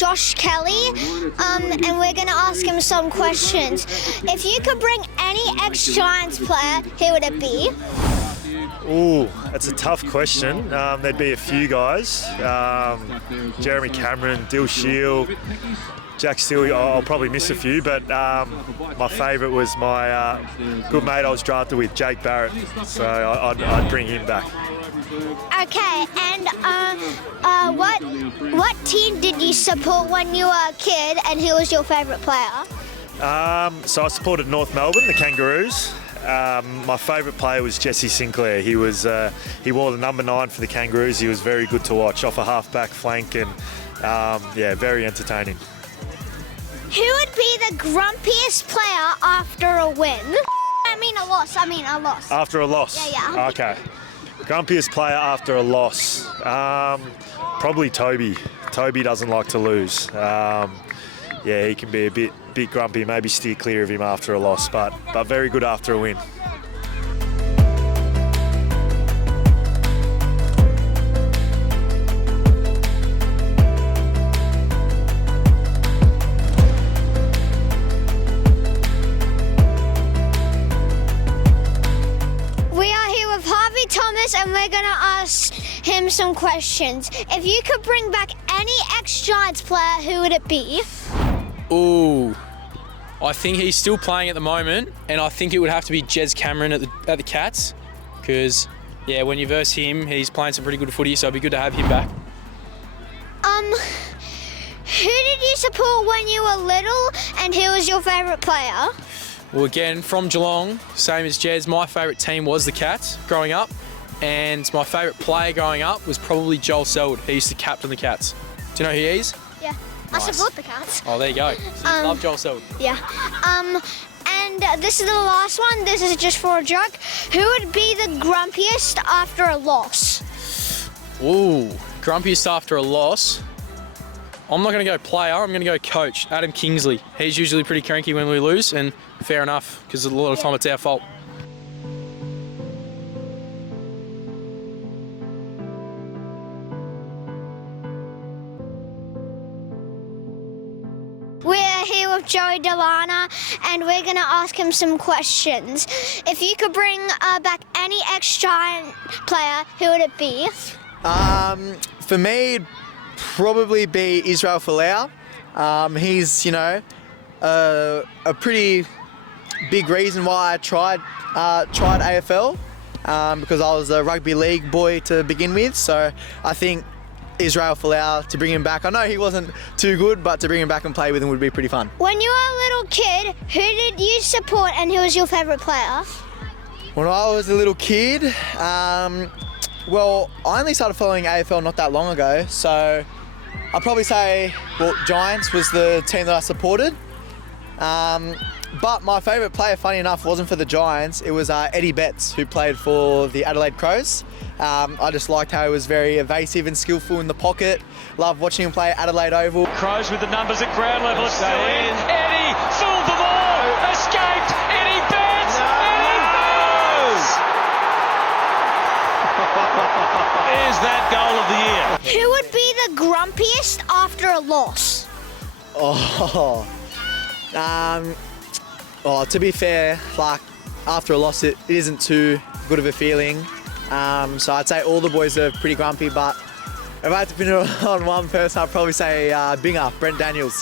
Josh Kelly, and we're going to ask him some questions. If you could bring any ex-Giants player, who would it be? Ooh, that's a tough question. There'd be a few guys. Jeremy Cameron, Dill Shield, Jack Steele. I'll probably miss a few, but my favourite was my good mate I was drafted with, Jake Barrett. So I'd bring him back. Okay, and what team did you support when you were a kid, and who was your favourite player? So I supported North Melbourne, the Kangaroos. My favourite player was Jesse Sinclair. He wore the number 9 for the Kangaroos. He was very good to watch off a half-back flank, and very entertaining. Who would be the grumpiest player after a win? I mean a loss. After a loss? Yeah. Okay. Grumpiest player after a loss? Probably Toby. Toby doesn't like to lose. He can be a bit grumpy. Maybe steer clear of him after a loss, but very good after a win. Thomas, and we're going to ask him some questions. If you could bring back any ex-Giants player, who would it be? Ooh, I think he's still playing at the moment, and I think it would have to be Jez Cameron at the Cats, because when you verse him, he's playing some pretty good footy, so it'd be good to have him back. Who did you support when you were little, and who was your favourite player? Well, again, from Geelong, same as Jez, my favourite team was the Cats growing up, and my favourite player growing up was probably Joel Selwood. He used to captain the Cats. Do you know who he is? Yeah, nice. I support the Cats. Oh, there you go. Love Joel Selwood. Yeah. And this is the last one. This is just for a joke. Who would be the grumpiest after a loss? Ooh, grumpiest after a loss? I'm not going to go player, I'm going to go coach, Adam Kingsley. He's usually pretty cranky when we lose, and fair enough, because a lot of time it's our fault. We're here with Joey Delana, and we're going to ask him some questions. If you could bring back any ex-Giant player, who would it be? For me, it'd probably be Israel Folau. He's, a pretty big reason why I tried AFL, because I was a rugby league boy to begin with. So I think Israel Folau, to bring him back, I know he wasn't too good, but to bring him back and play with him would be pretty fun. When you were a little kid, who did you support, and who was your favourite player? When I was a little kid, well, I only started following AFL not that long ago, so I'd probably say, Giants was the team that I supported. But my favourite player, funny enough, wasn't for the Giants. It was Eddie Betts, who played for the Adelaide Crows. I just liked how he was very evasive and skillful in the pocket. Loved watching him play at Adelaide Oval. Crows with the numbers at ground level. It's still in. Eddie fooled them all. Escaped. Eddie Betts. Eddie Betts. Is that goal of the year? Who would be the grumpiest after a loss? To be fair, after a loss, it isn't too good of a feeling. So I'd say all the boys are pretty grumpy, but if I had to pin it on one person, I'd probably say Binger, Brent Daniels.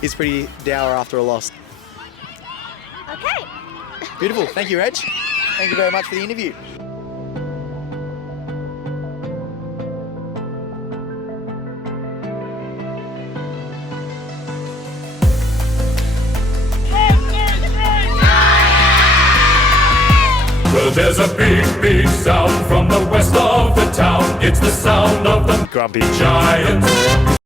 He's pretty dour after a loss. Okay. Beautiful. Thank you, Reg. Thank you very much for the interview. Well, there's a big, big sound from the west of the town. It's the sound of the Grumpy Giants.